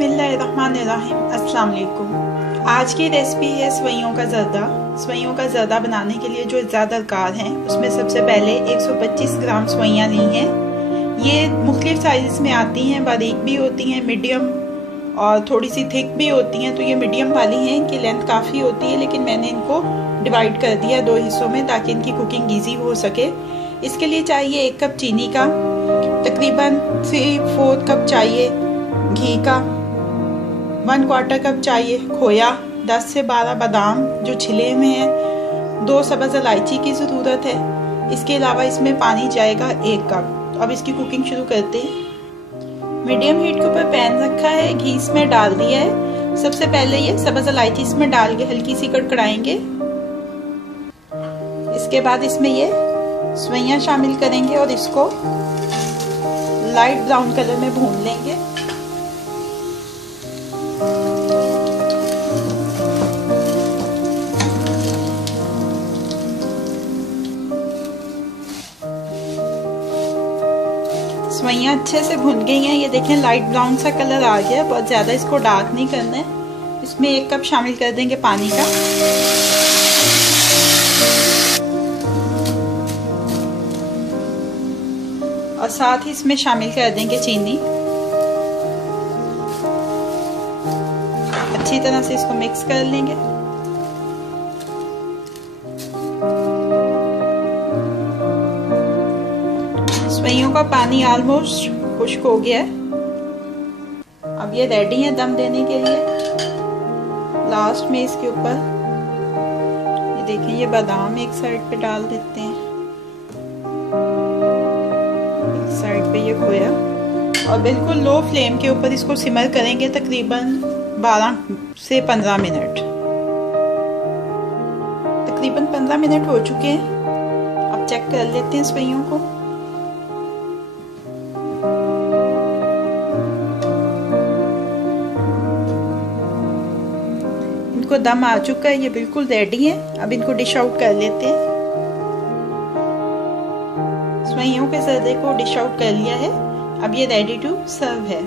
बिस्मिल्लाहिर्रहमानिर्रहीम। अस्सलाम वालेकुम। आज की रेसिपी है सवैयों का ज़र्दा। सवैयों का ज़र्दा बनाने के लिए जो अज़्ज़ा दरकार हैं उसमें सबसे पहले 125 ग्राम सवैयाँ ली हैं। ये मुख्तलिफ साइज़ में आती हैं, बारीक भी होती हैं, मीडियम और थोड़ी सी थिक भी होती हैं। तो ये मीडियम वाली हैं, इनकी लेंथ काफ़ी होती है, लेकिन मैंने इनको डिवाइड कर दिया 2 हिस्सों में ताकि इनकी कुकिंग ईजी हो सके। इसके लिए चाहिए 1 कप चीनी का, तकरीबन 3/4 कप चाहिए घी का, 1/4 कप चाहिए खोया, 10 से 12 बादाम जो छिले में हैं, 2 सब्ज़ इलायची की ज़रूरत है। इसके अलावा इसमें पानी जाएगा 1 कप। अब इसकी कुकिंग शुरू करते हैं। मीडियम हीट के ऊपर पैन रखा है, घी इसमें डाल दिया है। सबसे पहले ये सब्ज़ इलायची इसमें डाल के हल्की सी कड़कड़ाएंगे। इसके बाद इसमें ये सवैयाँ शामिल करेंगे और इसको लाइट ब्राउन कलर में भून लेंगे। सवैयाँ अच्छे से भुन गई हैं। ये देखें लाइट ब्राउन सा कलर आ गया। बहुत ज़्यादा इसको डार्क नहीं करना है। इसमें 1 कप शामिल कर देंगे पानी का। और साथ ही इसमें शामिल कर देंगे चीनी। अच्छी तरह से इसको मिक्स कर लेंगे। सवैयों का पानी ऑलमोस्ट खुश्क हो गया है। अब ये रेडी है दम देने के लिए। लास्ट में इसके ऊपर ये देखें, ये बादाम एक साइड पे डाल देते हैं, एक साइड पे ये खोया, और बिल्कुल लो फ्लेम के ऊपर इसको सिमर करेंगे तकरीबन 12 से 15 मिनट। तकरीबन 15 मिनट हो चुके हैं। अब चेक कर लेते हैं सवैयों को। इनको दम आ चुका है, ये बिल्कुल रेडी है। अब इनको डिश आउट कर लेते हैं। सवैयों के ज़र्दे को डिश आउट कर लिया है। अब ये रेडी टू सर्व है।